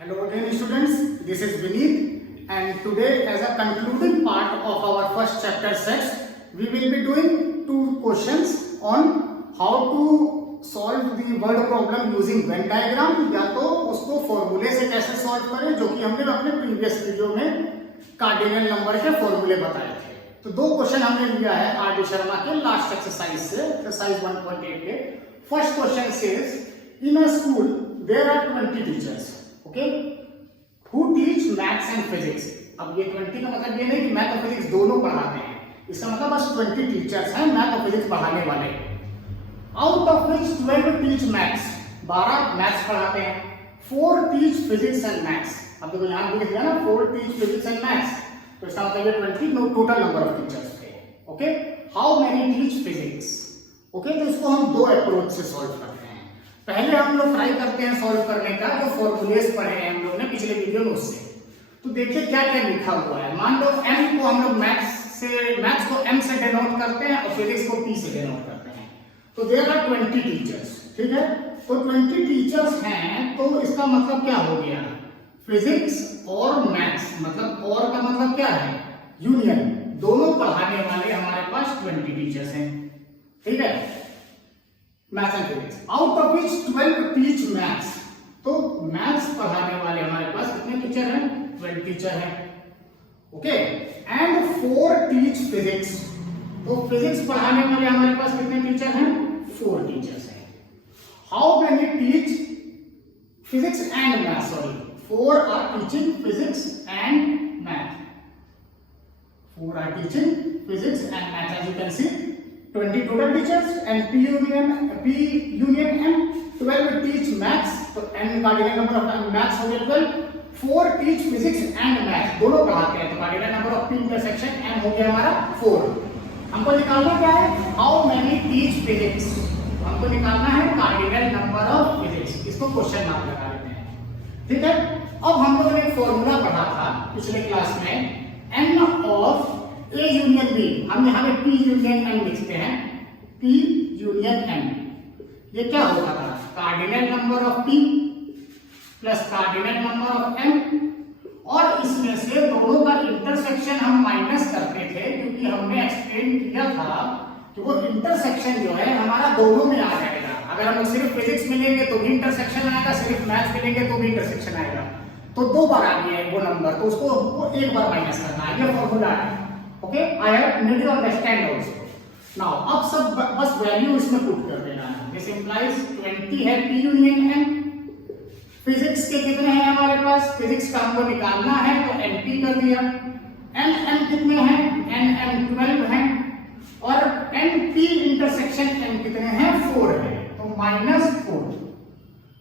Hello again students, this is Vineet and today as a concluding part of our first chapter sets, we will be doing two questions on how to solve the word problem using Venn diagram या तो उसको फॉर्मूले से कैसे solve करें जो कि हमने अपने प्रीवियस वीडियो में कार्डिनल नंबर के फॉर्मूले बताए थे। तो दो क्वेश्चन हमने लिया है आर डी शर्मा के लास्ट एक्सरसाइज से, एक्सरसाइज 1.8 के। First question says in a school there are 20 teachers okay who teach maths and physics. अब ये 20 का मतलब ये नहीं कि मैथ और फिजिक्स दोनों पढ़ाते हैं, इसका मतलब बस 20 टीचर्स हैं मैथ और फिजिक्स पढ़ाने वाले। Out of which 12 teach maths, 12 maths पढ़ाते हैं, 4 टीच फिजिक्स एंड मैथ्स। अब देखो यहां भी लिख दिया ना 4 टीच फिजिक्स एंड मैथ्स, तो इसका मतलब ये 20 टोटल नंबर ऑफ टीचर्स थे। Okay, how many teach physics. Okay, तो इसको हम दो अप्रोच से सॉल्व करते हैं। पहले हम लोग ट्राई करते हैं सॉल्व करने का जो फॉर्मूलेस पढ़े हैं हम लोग ने पिछले वीडियो में उससे। तो देखिए क्या क्या लिखा हुआ है। मान लो m को हम लोग मैथ्स को m से डिनोट करते हैं और फिजिक्स को p से डिनोट करते हैं। तो देयर आर 20 टीचर्स, ठीक है। तो 20 टीचर्स हैं तो इसका मतलब क्या हो गया, फिजिक्स और मैथ्स, मतलब और का मतलब क्या है, यूनियन, दोनों पढ़ाने वाले हमारे पास 20 टीचर्स हैं, ठीक है, maths and physics. Out of which 12 teach maths, तो मैथ्स पढ़ाने वाले हमारे पास कितने टीचर हैं, 12 टीचर हैं, ओके। एंड 4 टीच फिजिक्स, तो फिजिक्स पढ़ाने वाले हमारे पास कितने टीचर हैं, 4 टीचर्स हैं। How many teach physics and maths, sorry 4 are teaching physics and math. 4 are teaching physics and math. As you can see, 20 total teachers and P union M 12 teach maths. तो n cardinal number of maths हो गया 12, 4 teach physics and math, दोनों पढ़ाते हैं। तो cardinal number of P intersection n हो गया हमारा 4। हमको निकालना क्या है, हाउ मेनी टीच फिजिक्स, हमको निकालना है कार्डिनल नंबर ऑफ फिजिक्स। इसको क्वेश्चन मार्क लगा लेते हैं, ठीक है। अब हम लोगों ने एक फॉर्मूला पढ़ा था पिछले क्लास में, n of a union b, हम यहाँ पे p यूनियन n लिखते हैं, p यूनियन n। ये क्या होता था, cardinal number of p plus cardinal number of m, और इसमें से दोनों का इंटरसेक्शन हम माइनस करते थे क्योंकि हमने एक्सप्लेन किया था कि वो इंटरसेक्शन जो है हमारा दोनों में आ जाएगा। अगर हम सिर्फ फिजिक्स में लेंगे तो भी इंटरसेक्शन आएगा, सिर्फ मैथ्स में लेंगे तो भी इंटरसेक्शन आएगा। तो 2 बार आ गया है वो नंबर, तो उसको 1 बार माइनस करना है, ये फॉर्मूला है। Okay, I have need to understand also. Now अब सब बस वैल्यू इसमें पुट कर देना है। दिस इंप्लाइज 20 है p यूनियन n। फिजिक्स के कितने हैं हमारे पास, फिजिक्स का हमको निकालना है तो np कर दिया। n कितने हैं, n 12 हैं, और np इंटरसेक्शन n कितने हैं, 4 है, तो -4।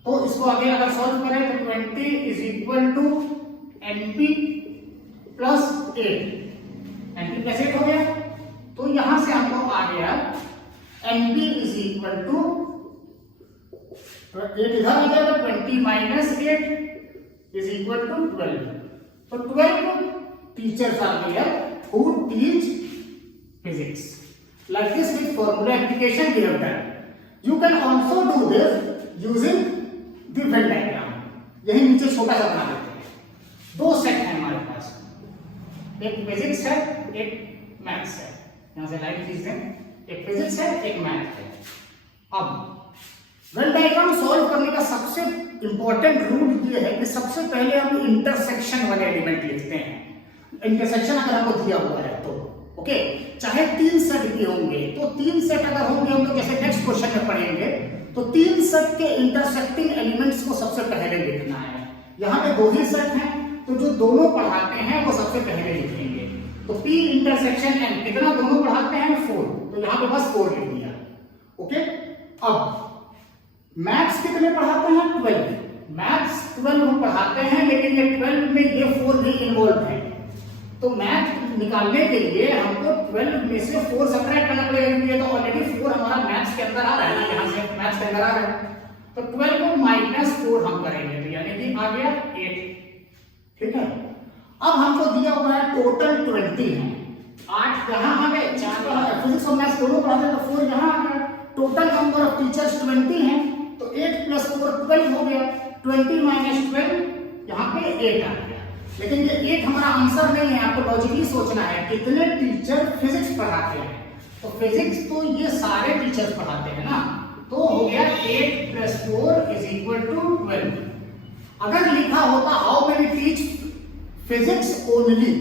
तो इसको आगे अगर सॉल्व करें तो 20 is equal to np plus 8। np plus 8 हो गया, तो यहां से हमको आ गया np इज इक्वल टू 8 इधर आ जाएगा, 20 माइनस 8 इज इक्वल टू 12। तो 12 teachers are there who teach physics. Like this with formula application we have done. You can also do this using the Venn diagram. यही नीचे छोटा सा बना देते हैं। 2 सेट है हमारे पास, एक फिजिक्स है एक मैथ्स है, यहाँ से लाइन खींच दें, एक फिजिक्स है एक मैथ है। अब वेन डायग्राम सॉल्व करने का सबसे इंपॉर्टेंट रूल ये है कि सबसे पहले हम इंटरसेक्शन वाले एलिमेंट लिखते हैं। इंटरसेक्शन अगर हमको दिया हुआ है तो ओके, चाहे 3 सेट भी होंगे तो 3 सेट अगर होंगे हम लोग जैसे नेक्स्ट क्वेश्चन में पढ़ेंगे तो 3 सेट के इंटरसेक्टिंग एलिमेंट्स को सबसे पहले लिखना है। यहाँ पे 2 ही सेट हैं तो जो दोनों पढ़ाते हैं वो सबसे पहले लिखेंगे। तो p इंटरसेक्शन n कितना दोनों पढ़ाते हैं, 4, तो यहाँ पे बस 4 लिख दिया। ओके, अब मैथ्स कितने पढ़ाते हैं, 12। मैथ्स 12 पढ़ाते हैं, लेकिन ये 12 में ये 4 भी इन्वॉल्व है। तो मैथ निकालने के लिए हमको 12 में से 4 सब्ट्रैक्ट करना पड़ेगा क्योंकि ये तो ऑलरेडी 4 हमारा मैथ्स के अंदर आ रहा है ना, यहाँ से मैथ्स के अंदर आ रहा है। तो 12 को -4 हम करेंगे, तो यानी कि आ गया 8, ठीक है। अब हमको दिया हुआ है टोटल 20 है, 8 यहाँ आ गए, 4 फिजिक्स और मैथ्स दोनों पढ़ाते हैं तो 4 यहाँ आ गया। टोटल नंबर ऑफ टीचर्स 20 हैं, तो 8 + 4 12 हो गया। 20 - 12 8 आ गया। लेकिन ये 8 हमारा आंसर नहीं है, आपको लॉजिकली सोचना है कितने टीचर फिजिक्स पढ़ाते हैं। तो फिजिक्स तो ये सारे टीचर्स पढ़ाते हैं ना, तो हो गया 8 + 4 = 12। अगर लिखा होता how many teach physics only,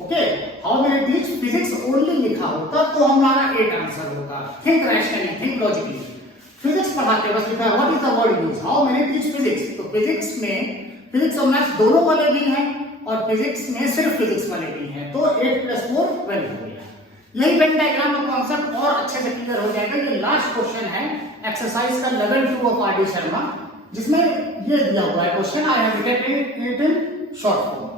okay, how many teach physics only लिखा होता तो हमारा 8 आंसर होगा। Think rationally, think logically. Physics पढ़ाते बस लिखा है what is the word use, how many teach physics. तो फिजिक्स में फिजिक्स और मैथ्स दोनों वाले भी हैं और फिजिक्स में सिर्फ फिजिक्स वाले भी हैं, तो 8 + 4 12 हो गया। यही वेन डायग्राम का कॉन्सेप्ट और अच्छे से क्लियर हो जाएगा। ये लास्ट क्वेश्चन है एक्सरसाइज का level 2 of R D Sharma, जिसमें ये दिया हुआ है question, I have written it in short form.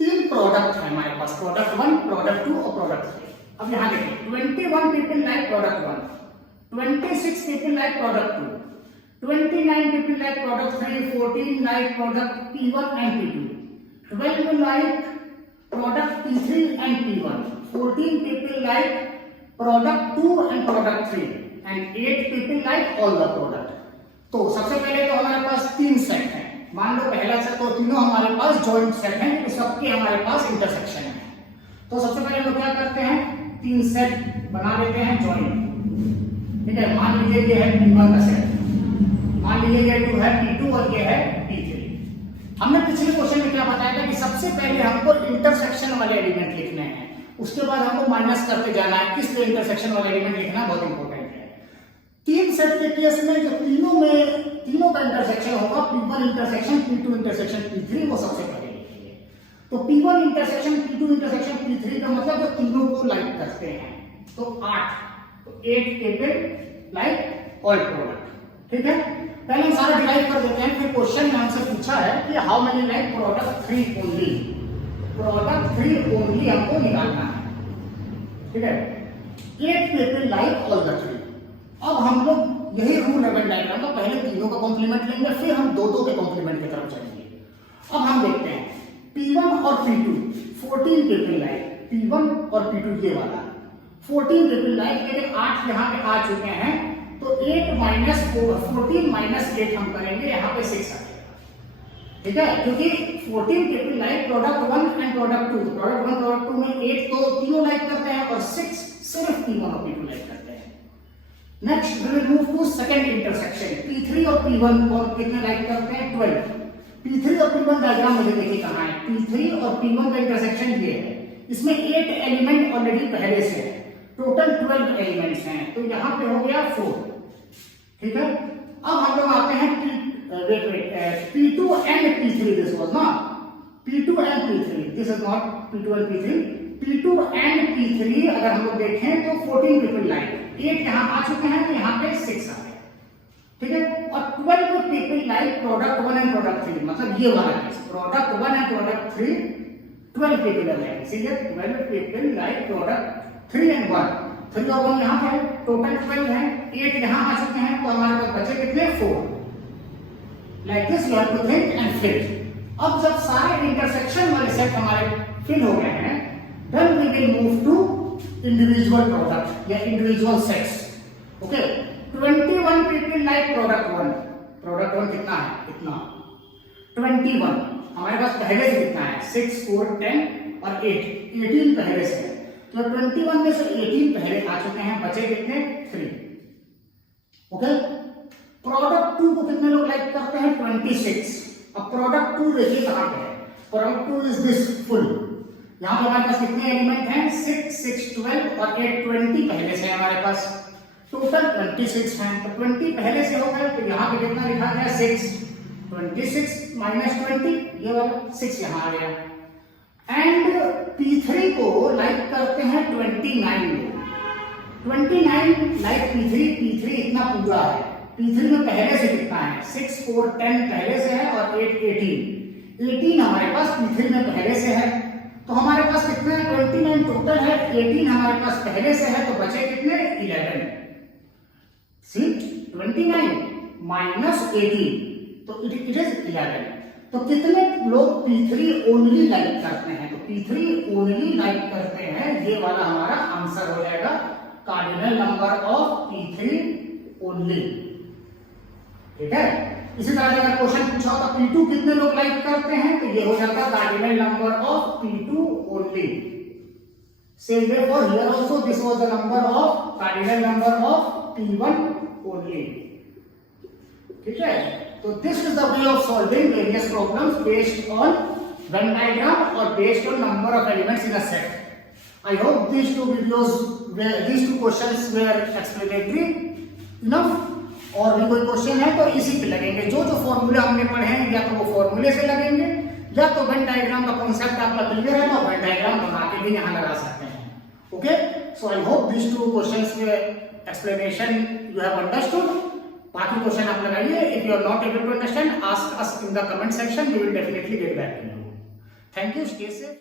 3 product है हमारे पास, प्रोडक्ट 1, प्रोडक्ट 2 और प्रोडक्ट 3। अब यहाँ देखिए 21 people like product 1, 26 people like product 2, 29 people like product 3, 14 like product P1 and P2, 12 like product P3 and P1, 14 people like product 2 and product 3 and 8 people like all the product। तो सबसे पहले तो हमारे पास 3 set हैं। मान लो पहला set तो तीनों हमारे पास जॉइंट सेट हैं, तो सबके हमारे पास इंटरसेक्शन है। तो सबसे पहले हम क्या करते हैं, 3 सेट बना लेते हैं जॉइंट। ठीक है, मान लीजिए ये है P1 का सेट, मान लीजिए ये 2 है P2 और ये है P3। हमने पिछले क्वेश्चन में क्या बताया था कि सबसे पहले हमको इंटरसेक्शन वाले एलिमेंट लिखने हैं, उसके बाद हमको माइनस करते जाना है। किस लिए इंटरसेक्शन वाले एलिमेंट लिखना बहुत इंपॉर्टेंट है। 3 सेट के केस में जो तीनों का इंटरसेक्शन होगा, P1 intersection P2 intersection P3, वो सबसे पहले लिखेंगे। तो P1 intersection P2 intersection P3 का मतलब जो तीनों को लाइक करते हैं, तो 8, तो 8 पीपल लाइक ऑल प्रोडक्ट। ठीक है, पहले हम सारा डिराइव कर देते हैं, फिर क्वेश्चन में हमसे पूछा है कि how many like product 3 only, product 3 only हमको निकालना है। ठीक है, 8 पीपल लाइक ऑल द 3। अब हम लोग यही रूल है वेन डायग्राम का, पहले तीनों का कॉम्प्लीमेंट लेंगे, फिर हम दो के कॉम्प्लीमेंट की तरफ जाएंगे। अब हम देखते हैं P1 और P2, 14 पीपल लाइक P1 और P2 ये वाला 14 पीपल लाइक, लेकिन 8 यहाँ पे आ चुके हैं, तो 8 माइनस 14 माइनस 8 हम करेंगे, यहाँ पे 6 आ जाएगा। ठीक है, क्योंकि 14 people like product 1 and product 2, product 1 product 2 में 8 तो तीनों लाइक करते हैं और 6 सिर्फ P1 और P2 लाइक करते हैं। Next we will move to second intersection, P3 और P1 को कितने लाइक करते हैं, 12। P3 और P1 डायग्राम मुझे देखिए कहाँ है, P3 और P1 का इंटरसेक्शन ये है, इसमें 8 एलिमेंट ऑलरेडी पहले से है, टोटल 12 एलिमेंट्स हैं, तो यहाँ पे हो गया 4। ठीक है, अब हम लोग आते हैं P2 and P3, this was ना P2 and P3, this is not P2 and P3, P2 and P3 अगर हम लोग देखें तो 14 पीपल लाइक, 8 यहाँ आ चुके हैं, तो यहाँ पे 6 आ गए। ठीक है, और 12 people like product 1 and product 3, मतलब ये वाला case, product 1 and product 3, 12 people like, इसीलिए 12 पीपल लाइक प्रोडक्ट 3 एंड 1, 3 और 1 यहाँ पे टोटल 12 है, 8 यहाँ आ चुके हैं, तो हमारे पास बचे कितने, 4। Like this you have to think and fill. अब जब सारे इंटरसेक्शन वाले सेट हमारे फिल हो गए हैं, then we will move to individual product या individual sets. Okay, 21 people like product 1, product 1 कितना है, इतना 21, हमारे पास पहले से कितना है, 6, 4, 10 और 8, 18 पहले से है, तो 21 में से 18 पहले आ चुके हैं, बचे कितने, 3। ओके, प्रोडक्ट 2 को कितने लोग लाइक करते हैं, 26। अब प्रोडक्ट 2 देखिए कहां पे है, प्रोडक्ट 2 इज दिस फुल, यहां पे हमारे पास कितने एलिमेंट हैं, 6, 6, 12 और 8, 20 पहले से हमारे पास, टोटल 26 हैं, तो 20 पहले से हो गए, तो यहाँ पे कितना लिखा गया, 6, 26 माइनस 20, ये वाला 6 यहाँ आ गया। एंड P3 को लाइक करते हैं 29 लोग, 29 लाइक P3 इतना पूरा है, P3 में पहले से कितना है, 6, 4, 10 पहले से है और 8, 18 हमारे पास P3 में पहले से है, तो हमारे पास कितने 29 टोटल है, 18 हमारे पास पहले से है, तो बचे कितने, 11। सी 29 माइनस 18, तो इट इज 11। तो कितने लोग P3 ओनली लाइक करते हैं, तो P3 ओनली लाइक करते हैं, ये वाला हमारा आंसर हो जाएगा, cardinal number of P3 only. ठीक है, इसी तरह अगर क्वेश्चन पूछा होता P2 कितने लोग लाइक करते हैं, तो ये हो जाता cardinal number of P2 only. Same way for here also this was the number of cardinal number of P1 only. ठीक है, तो this is the way of solving various problems based on Venn diagram or based on number of elements in a set. I hope these two questions were explanatory enough. और भी कोई question है तो इसी पे लगेंगे. जो जो फॉर्मूले हमने पढ़े हैं या तो वो फॉर्मूले से लगेंगे या तो वेन डायग्राम का कॉन्सेप्ट आपका क्लियर है तो वेन डायग्राम बना के भी यहाँ लगा सकते हैं. Okay, so I hope these two questions were explanation you have understood. बाकी क्वेश्चन आप लगाइए. If you are not able to understand, ask us in the comment section. We will definitely get back to you. Thank you. Stay safe.